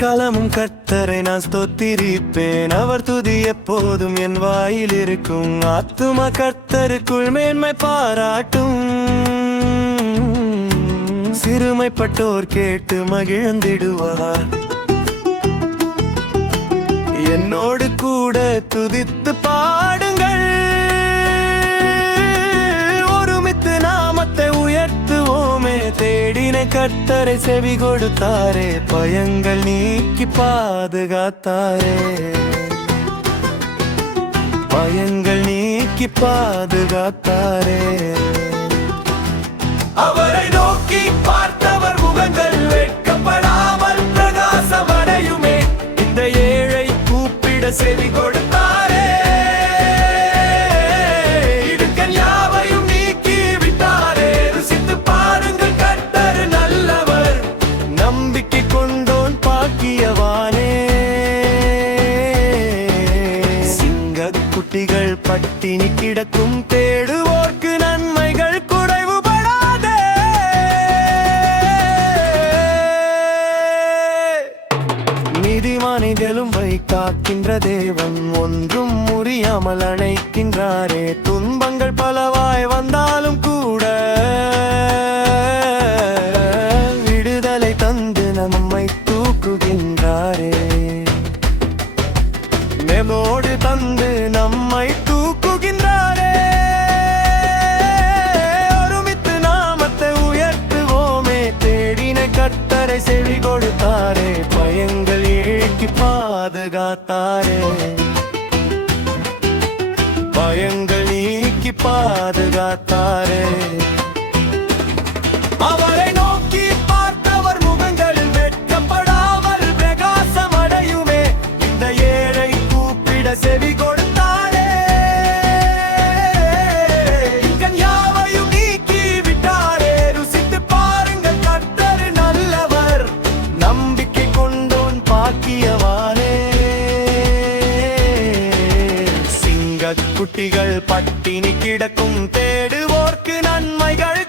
காலமும் கர்த்தரை நான் ஸ்தோத்திரிப்பேன். அவர் துதி எப்போதும் என் வாயில் இருக்கும். ஆத்துமா கர்த்தருக்குள் மேன்மை பாராட்டும். சிறுமைப்பட்டோர் கேட்டு மகிழ்ந்திடுவார். என்னோடு கூட துதித்து பாடுங்கள். ஒருமித்து நாமத்தை உயர்த்துவோமே. தேடின கர்த்தரை செவி கொடுத்தாரே. பயங்கள் நீக்கி பாதுகாத்தாரே. பயங்கள் நீக்கி பாதுகாத்தாரே. அவரை நோக்கி பார்த்தவர் முகங்கள் வெட்கப்படாமல் பிரகாசமடையுமே. இந்த ஏழை கூப்பிட செவி கொடுத்தாரே. இடுக்கண் யாவையும் நீக்கி விட்டாரே. ருசித்து பாருங்கள் கர்த்தர் நல்லவர். நம்பிக்கை கொண்டோன் பாக்கியவானே. சிங்கக் குட்டிகள் பட்டினி கிடக்கும். தேடுவோர்க்கு நன்மைகள் குறைவுபடாதே. நீதிமானை எலும்பை காக்கின்ற தேவன். ஒன்றும் முறியாமல் அணைக்கின்றாரே. துன்பங்கள் பலவாய் வந்தாலும் கூட விடுதலை தந்து நம்மை தூக்குகின்றாரே. நெமோடு தந்து நம்மை தூக்குகின்றாரே. ஒருமித்து நாமத்தை உயர்த்துவோமே. தேடின கர்த்தரை செவி கொடுத்தாரே. பயங்கள் நீக்கி பாதுகாத்தாரே. பயங்கள் நீக்கி பாதுகாத்தாரே. அவரை நோக்கி பார்த்தவர் முகங்கள் வெட்கப்படாமல் பிரகாசமடையுமே. இந்த ஏழை கூப்பிட செவி கொடுத்தாரே. இடுக்கண் யாவையும் நீக்கி விட்டாரே. ருசித்து பாருங்கள் கர்த்தர் நல்லவர். நம்பிக்கை கொண்டோன் பாக்கியவானே. சிங்கக் குட்டிகள் பட்டினி கிடக்கும். தேடுவோர்க்கு நன்மைகள்